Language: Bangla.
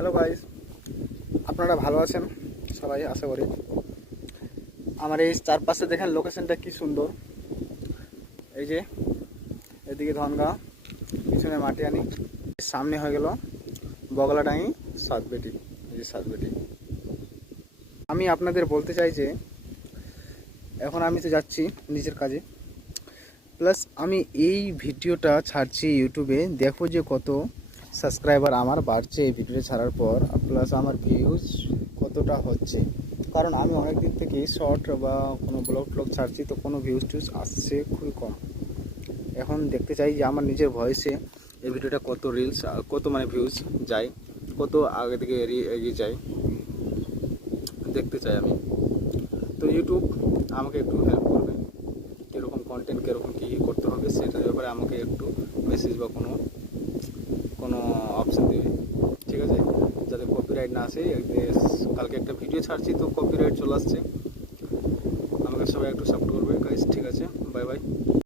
হ্যালো গাইস, আপনারা ভালো আছেন সবাই আশা করি। আমার এই চারপাশে দেখেন লোকেশনটা কি সুন্দর। এই যে এদিকে ধনগাঁও, পিছনে মাটিয়ানি, সামনে হয়ে গেল বগলাডাঙ্গি সাতবেটি। এই যে সাতবেটি। আমি আপনাদের বলতে চাই যে এখন আমি তো যাচ্ছি নিজের কাজে, প্লাস আমি এই ভিডিওটা ছাড়ছি ইউটিউবে, দেখো যে কত সাবস্ক্রাইবার আমার বাড়ছে এই ভিডিওটা ছাড়ার পর, প্লাস আমার ভিউজ কতটা হচ্ছে। কারণ আমি অনেক দিন থেকে শর্ট বা কোনো ব্লগ ছাড়ছি, তো কোনো ভিউজ টিউজ আসছে খুবই কম। এখন দেখতে চাই যে আমার নিজের ভয়েসে এই ভিডিওটা কত রিলস, কত মানে ভিউজ যায়, কত আগে থেকে এগিয়ে যায়, দেখতে চাই আমি। তো ইউটিউব আমাকে একটু হেল্প করবে, কীরকম কন্টেন্ট কীরকম কী করতে হবে সেটার ব্যাপারে আমাকে একটু মেসেজ বা কোনো কোনো অপশান দেবে, ঠিক আছে? যাতে কপিরাইট না আসে। কালকে একটা ভিডিও ছাড়ছি তো কপিরাইট চলে আসছে, আমাকে সবাই একটু সাপোর্ট করবে গাইস, ঠিক আছে? Bye bye.